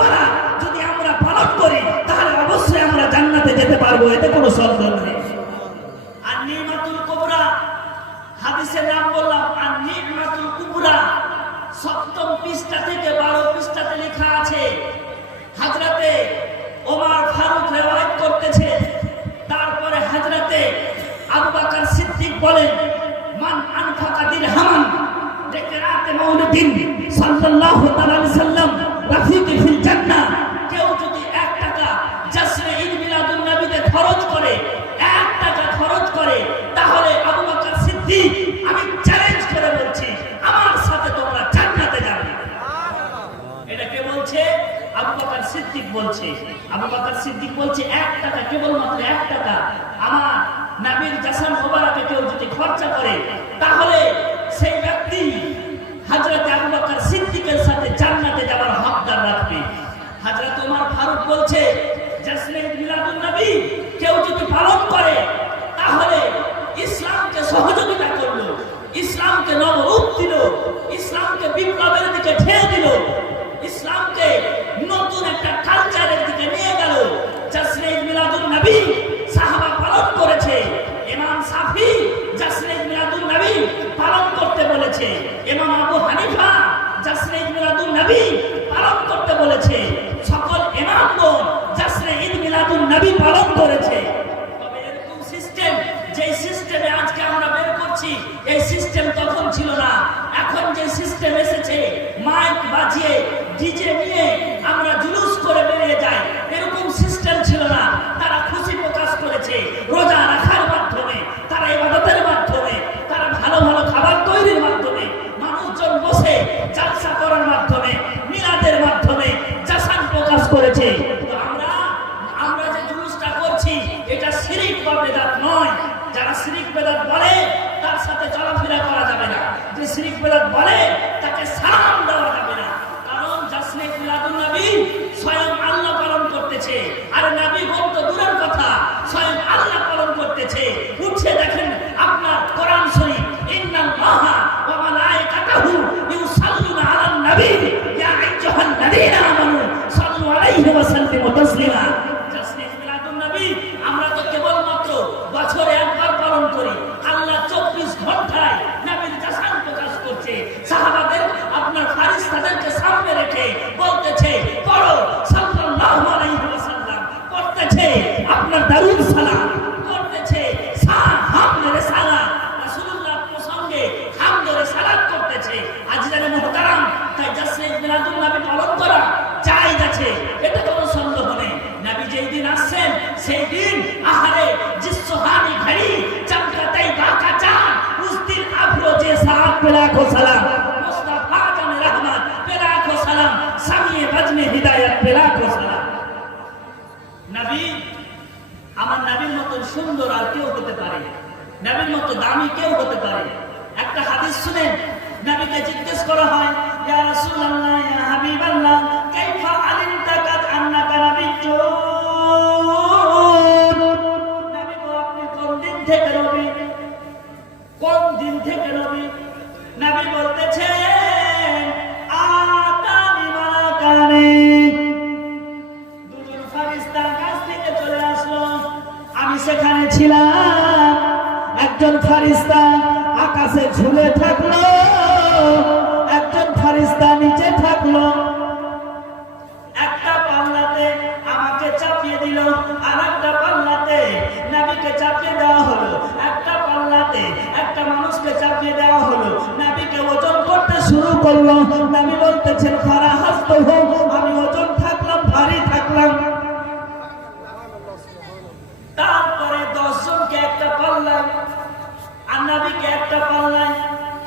ওয়ারা যদি আমরা পালন করি তাহলে অবশ্যই আমরা জান্নাতে যেতে পারবো, এতে কোনো সন্দেহ নেই। আর নিমাতুল কুবরা, হাদিসের নাম বললাম, আর নিমাতুল কুবরা 7ম পৃষ্ঠা থেকে 12 পৃষ্ঠাতে লেখা আছে। হযরতে ওমর ফারুক রিওয়ায়াত করতেছে। তারপরে হযরতে আবু বকর সিদ্দিক বলেন, মান আনফাকা দিরহামান লিকিরাতে মাউলিদিন সাল্লাল্লাহু তাআলা আলাইহি সাল্লাম রাফিকি ফিল জান্নাহ, কেউ যদি 1 টাকা জশ্নে ঈদ মিলাদুন নবীতে খরচ করে, 1 টাকা খরচ করে, তাহলে আবু বকর সিদ্দিক আমি চ্যালেঞ্জ করে বলছি আমার সাথে তোমরা জান্নাতে যাবে। এটা কে বলছে? আবু বকর সিদ্দিক বলছে। আবু বকর সিদ্দিক বলছে 1 টাকা, কেবলমাত্র 1 টাকা আমার নবীর জাসান মোবারকে কেউ যদি খরচা করে তাহলে সেই ব্যক্তি হযরত আবু বকর সিদ্দিকের সাথে জান্নাতে যাওয়ার হকদার রাখবে। হযরত ওমর ফারুক বলছে জশ্নে মিলাদুন নবী কেউ যদি পালন করে তাহলে ইসলামকে সহযোগিতা করলো, ইসলামকে নবরূপ দিল, ইসলামকে বিপ্লবের দিকে ঠেলে দিল, ইসলামকে নতুন একটা কালচারের দিকে নিয়ে গেল। জশ্নে মিলাদুন নবী সাহাবা পালন করেছে, ইমাম শাফি জশ্নে মিলাদুন নবী পালন করতে বলেছে, ইমাম আবু হানিফা জশ্নে মিলাদুন নবী পালন করতে বলেছে, সকল ইমামগণ জশ্নে ঈদ মিলাদুন নবী পালন করেছে। তবে এরকম সিস্টেম, যে সিস্টেমে আজকে আমরা বের করছি, এই সিস্টেম তখন ছিল না। এখন যে সিস্টেম এসেছে, মাইক বাজিয়ে ডিজে নিয়ে আমরা জুলুস করে বেরিয়ে যাই, এরকম সিস্টেম ছিল না। তারা খুশি প্রকাশ করেছে রোজা রাখার মাধ্যমে, তারা ইবাদতের মাধ্যমে, তারা ভালো ভালো খাবার তৈরির মাধ্যমে, মানুষজন বসে জালসা করার মাধ্যমে, মিলাদের মাধ্যমে জাসান প্রকাশ করেছে। তো আমরা যে জুলুসটা করছি এটা শিরক বা বিদআত নয়। যারা শিরক বিদআত বলে তার সাথে চলাফেরা করা যাবে না, যে শিরক বিদআত বলে তাকে সালাম দেওয়া যাবে না। কারণ জশ্নে মিলাদুন নবী স্বয়ং আল্লাহ পালন করতেছে, আর নবীগণ তো দূরের কথা, স্বয়ং আল্লাহ পালন করতেছে। উঠছে দেখেন আপনার কোরআন শরীফ, ইন্নাল্লাহা ওয়া মালাইকাতাহু ইউসাল্লুনা আলান নবী ইয়া আইয়ুহাল্লাযীনা আমানু সাল্লু আলাইহি ওয়া সাল্লিমু তাসলিমা। জশ্নে মিলাদুন নবী আমরা তো কেবলমাত্র বছরে একবার পালন করি, আল্লাহ 24 ঘন্টায় নবীর জাসান প্রকাশ করছে। সাহাবাদের আপনার ফারিস্তাদেরকে সামনে রেখে বলতেছে পড়ো সাল্লাল্লাহু আলাইহি ওয়াসাল্লাম, পড়তেছে আপনার দারুদ সালাম, করতেছে হামদে সালাম, রাসূলুল্লাহ প্রসঙ্গে হামদে সালাত করতেছে। আজিজানে মুহতারাম, তাই জশ্নে মিলাদুন নবী পালন করা জায়েজ আছে, এটা কোনো সন্দেহ নেই। নবী যেই দিন আসছেন সেই দিন আহারে जिस सुहानी घड़ी चमकते बाका चांद उस दिन अफरोजे साथ पे लाखों सलाम, मुस्तफा जाने रहमत पे लाखों सलाम, सामिए बजने हिदायत पे लाखों सलाम। নবী আমার নবীর মতো সুন্দর আর কেউ হতে পারে না, নবীর মতো দামি কেউ হতে পারে না। একটা হাদিস শুনেন, নবীকে জিজ্ঞেস করা হয় ইয়া রাসূলুল্লাহ ইয়া হাবিবাল্লাহ কাইফা আলিমতা কাদ আন্নাকা নাবিয়্যুন, নবী গো আপনি কোন দিন থেকে নবী, কোন দিন থেকে নবী? নবী বলতেছেন আতানি মালাকানি, দুজন ফেরেশতা কাছ থেকে চলে আসলো, আমি সেখানে ছিলাম। একজন ফেরেশতা আকাশে ঝুলে থাকলো, একজন ফেরেশতা নিচে থাকলো। একটা পাল্লাতে আমাকে চাপিয়ে দিল, আর একটা পাল্লাতে নবীকে চাপিয়ে দেওয়া হলো, একটা পাল্লাতে একটা মানুষকে চাপিয়ে দেওয়া হলো। নবীকে ওজন করতে শুরু করলো। নবী বলতেছেন ফারাহাসতুহু, আমি ওজন থাকলাম, ভারী থাকলাম। তারপরে 10 জনকে একটা পাল্লায় আর নবীকে একটা পাল্লায়,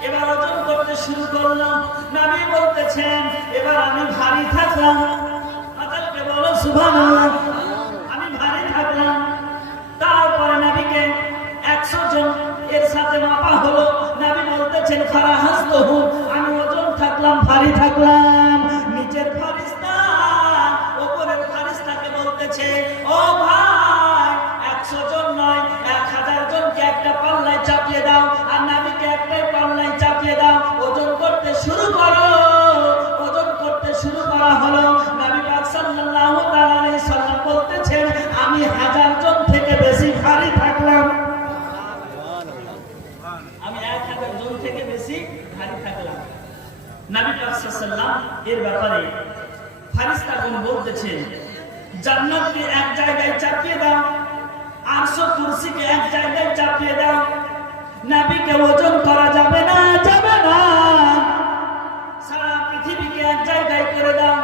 এবার ওজন করতে শুরু করলাম। নবী বলতেছেন এবার আমি ভারী থাকলাম। আল্লাহকে বলো সুবহানাল্লাহ, আমি ভারী থাকলাম। তারপরে নবীকে 100 জন এর সাথে মাপা হলো। নবী বলতেছেন ফারাহাসতুহু, আমি ওজন থাকলাম, ভারী থাকলাম। নিচের ফেরেশতা উপরের ফেরেশতাকে বলতেছে ও ভাই 100 জন নয় 1000 জনকে একটা পাল্লায় চাপিয়ে দাও, আর নবীকে একটাই পাল্লায় চাপিয়ে দাও, ওজন করতে শুরু করো। ওজন করতে শুরু করা হলো। নবী পাক সাল্লাম এর ব্যাপারে ফেরেশতাগণ বলতেছেন, জান্নাতকে এক জায়গায় চাপিয়ে দাও, আরশ কুরসিকে এক জায়গায় চাপিয়ে দাও, নবীকে ওজন করা যাবে না, যাবে না। সারা পৃথিবীকে এক জায়গায় করে দাও,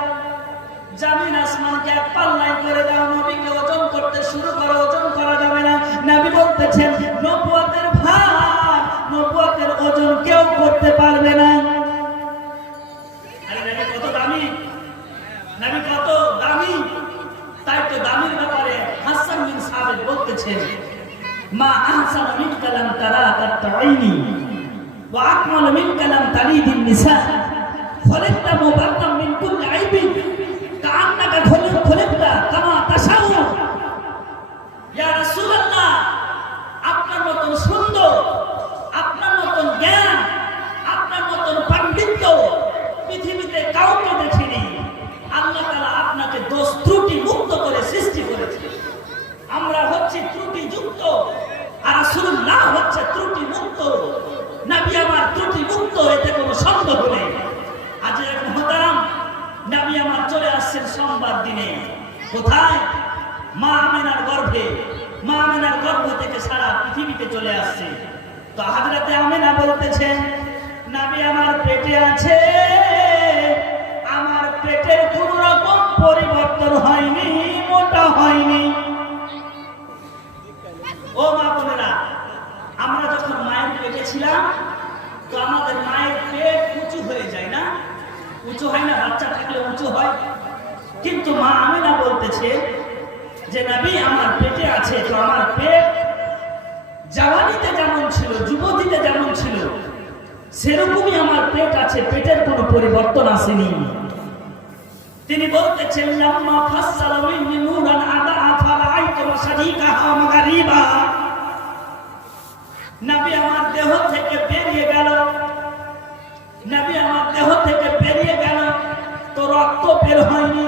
জমিন আসমানকে এক পাল্লায় করে দাও, নবীকে ওজন করতে শুরু করো, ওজন করা যাবে না। নবী বলতেছেন, নবুয়তের ভার, নবুয়তের ওজন কেউ করতে পারবে না। আরে নবী কত দামি, নবী কত দামি। তাই তো দামির ব্যাপারে হাসান বিন সাবিত বলতেছেন, মা আহসানু মিন কালাম তারাকাত আইনি ওয়া আকমালু মিন কালাম তালিদিন নিসা খলিকতা মুবাররাম মিন কুল্লি আইবিন কাআন্নাকা খলিকতা কামা তাশাউ। ইয়া রাসূলুল্লাহ, আপনার মতন সুন্দর, আপনার মতন জ্ঞান, আপনার মতন পাণ্ডিত্য পৃথিবীতে কাউকে দেখিনি। আল্লাহ তাআলা আপনাকে দোষ ত্রুটি মুক্ত করে সৃষ্টি করেছে। আমরা হচ্ছে ত্রুটি যুক্ত আর রাসূলুল্লাহ হচ্ছে ত্রুটি মুক্ত। নবী আমার ত্রুটি মুক্ত, এতে কোনো সন্দেহ নেই। আজ এক মুহতারাম নবী আমার চলে আসছেন সোমবার দিনে। কোথায়? মা আমিনার গর্ভে। মা আমিনার গর্ভ থেকে সারা পৃথিবীতে চলে আসছে। তো হযরতে আমিনা বলতেছেন, নবী আমার পেটে আছে, আমার পেটের কোনো রকম পরিবর্তন হয়নি, মোটা হয়নি। ও মা বোনেরা, আমরা যখন মায়ের পেটে ছিলাম তো আমাদের মায়ের পেট উঁচু হয়ে যায় না? উঁচু হয় না? বাচ্চা থাকলে উঁচু হয়। কিন্তু মা আমিনা বলতেছে যে নবী আমার পেটে আছে, তো আমার পেট জওয়ানিতে যেমন ছিল, যুবতীতে যেমন ছিল, সেরকমই আমার পেট আছে, পেটের কোনো পরিবর্তন আসেনি। তিনি বলতেছেন, লাম্মা ফাসসালা মিন্নি নূরান আদা ফারাআইতু মাশারিকাহা ওয়া মাগারিবাহা। নবী আমার দেহ থেকে বেরিয়ে গেল, নবী আমার দেহ থেকে বেরিয়ে গেল, তো রক্ত বের হয়নি,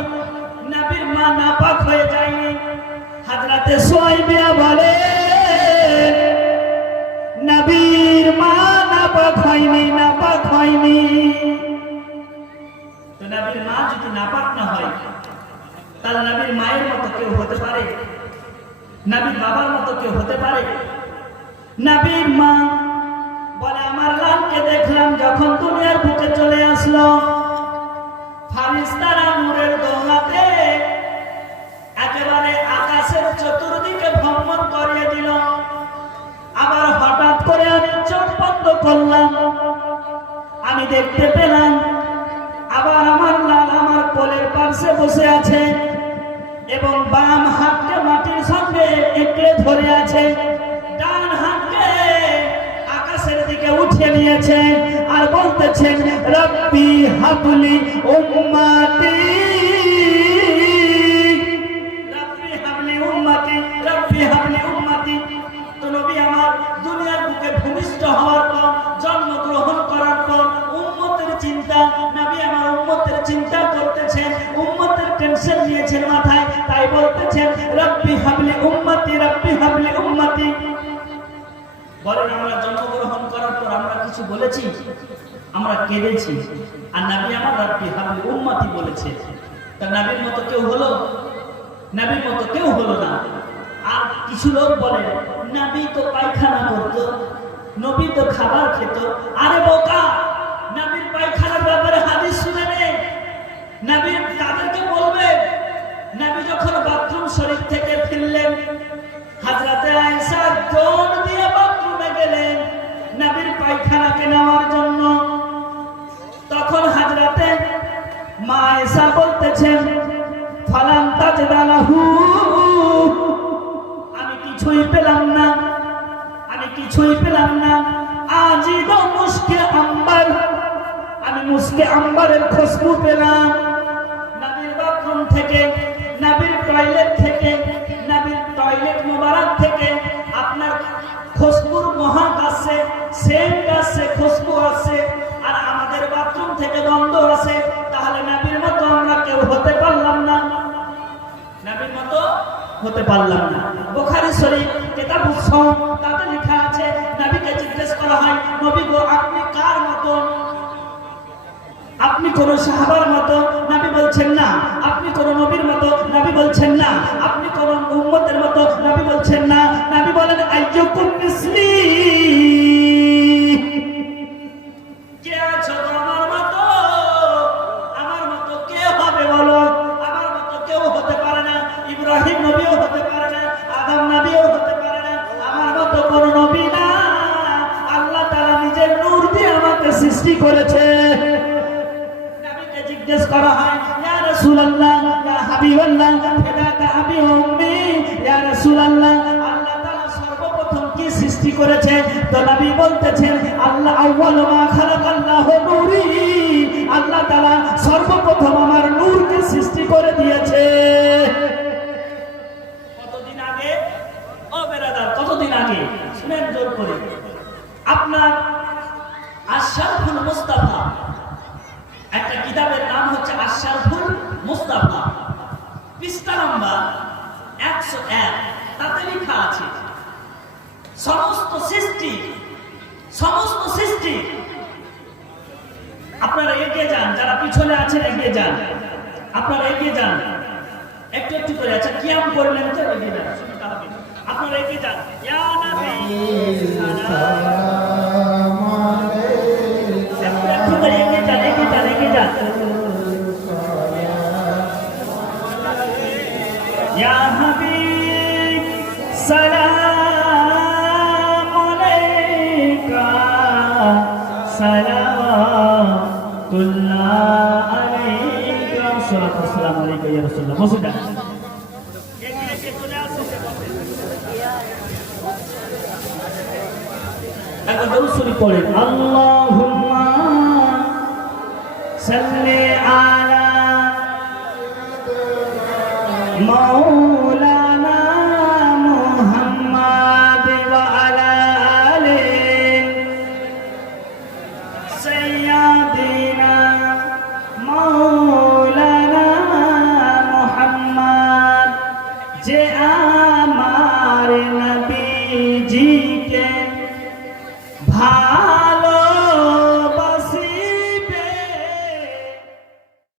নবীর মা নাপাক হয়ে যায়নি। হযরতে সুয়াইবিয়া বলে, নবীর মা নাপাক হয়নি, নাপাক হয়নি। তো নবীর মা যদি নাপাক না হয়, তাহলে নবীর মায়ের মতো কেউ হতে পারে? নবীর বাবার মতো কেউ হতে পারে? নবীর মা বলে, আমার লালকে দেখলাম যখন দুনিয়ার বুকে চলে আসলো, ফারিস্তারা নূরের দোহাতে একেবারে আকাশের চতুর্দিকে ভ্রমণ করিয়ে দিল। আবার হঠাৎ করে আমি চোখ বন্ধ করলাম, আমি দেখতে পেলাম আবার আমার লাল আমার কোলের পাশে বসে আছে এবং বাম হাতকে মাটির সঙ্গে একড়ে ধরে আছে, ডান হাতকে আকাশের দিকে উঠিয়ে নিয়েছে আর বলতেছেন, রব্বি হাবলি উম্মতি, রব্বি হাবলি উম্মতি, রব্বি হাবলি উম্মতি। তো নবী আমার দুনিয়ার বুকে ভূমিষ্ঠ হওয়ার পর, জন্মগ্রহণ করার পর উম্মতের চিন্তা, নবী আমার উম্মতের চিন্তা করতেছেন, উম্মতের টেনশন নিয়েছেন মাথায়, তাই বলতেছেন, রব্বি হাবলি উম্মতি, রব্বি হাবলি উম্মতি। বলেন, আমরা জন্মগ্রহণ করার পর আমরা কিছু বলেছি? আমরা কেঁদেছি। আর নবী আমার রব্বি হাবলি উম্মতি বলেছে। তা নবীর মতো কেউ হলো? নবীর মতো কেউ হলো না। আর কিছু লোক বলে, নবী তো পায়খানা করতো, নবী তো খাবার খেত। আরে বোকা, নবীর পায়খানার ব্যাপারে হাদিস শুনে নে। নবী তাদেরকে বলবে, নবী যখন বাথরুম শরীফ থেকে ফিরলেন, হযরতে আয়েশা দৌড় দিয়ে বাথরুমে গেলেন নবীর পায়খানাকে নেওয়ার জন্য। তখন হযরতে মা আয়েশা বলতেছেন, ফালাম তাজদালাহু, আমি কিছুই পেলাম না, আমি কিছুই পেলাম না। আজিদ মুশকে আম্বার, আমি মুশকে আম্বারের খুশবু পেলাম নবীর বাথরুম থেকে, নবীর টয়লেট থেকে, নবীর টয়লেট মুবারক থেকে আপনার খুশবুর মহাক আসছে, সেন্ট আসছে, খুশবু আসছে, আর আমাদের বাথরুম থেকে গন্ধ আসে। তাহলে নবীর মতো আমরা কেউ হতে পারলাম না, নবীর মতো হতে পারলাম না। বুখারী শরীফ কিতাবুস সাওম তাতে লেখা আছে, নবীকে জিজ্ঞেস করা হয়, নবী গো আপনি কার মতো? আপনি কোন সাহাবার মতো নবী বলছেন না, আপনি কোন নবীর মতো নবী বলছেন না, আপনি কোন উম্মতের মতো নবী বলছেন না। নবী বলেন আইয়ুকুম মিসলি, কে আছো আমার মতো? আমার মতো কে হবে বলো? আমার মতো কেউ হতে পারে না। ইব্রাহিম নবীও হতে পারে না, আদম নবীও হতে পারে না, আমার মতো কোন নবী না। আল্লাহ তাআলা নিজের নূর দিয়ে আমাকে সৃষ্টি করেছে। নবীকে জিজ্ঞেস করা হয়, ইয়া রাসূলুল্লাহ, ইয়া হাবিবাল্লাহ, ফিদাকা আবি ওয়া উম্মি, ইয়া রাসূলুল্লাহ, আল্লাহ তাআলা সর্বপ্রথম কি সৃষ্টি করেছে? তো নবী বলতেছেন, আল্লাহ আউয়ালু মা খালাকাল্লাহু নূরি, আল্লাহ তাআলা সর্বপ্রথম আমার নূরকে সৃষ্টি করে দিয়েছে। কতদিন আগে? ও বেরাদার, কতদিন আগে? শুনেন জোর করে। আপনার আশরাফুল মুস্তাফা, একটা কিতাবের নাম হচ্ছে আশরাফুল মুস্তাফা, পৃষ্ঠা নাম্বার 101, তাতে লেখা আছে সমস্ত সৃষ্টি। আপনারা এগিয়ে যান, যারা পিছনে আছেন এগিয়ে যান, আপনারা এগিয়ে যান একটু একটু করে। আচ্ছা কিয়াম করলেন তো, এগিয়ে যান, আপনারা এগিয়ে যান। ইয়া নবী সালাম আলাইকা, একটু করে এগিয়ে যান, এগিয়ে যান, এগিয়ে যান। ইয়া হাবিব সালাম আলাইকা, সালাতুল্লাহ আলাইকা, সালাতু সালাম আলাইকা ইয়া রাসূলুল্লাহ। বসে যান, এগিয়ে চলে আসুন। একবার দরুদ শরীফ পড়েন, আল্লাহুম্মা সাল্লি আলা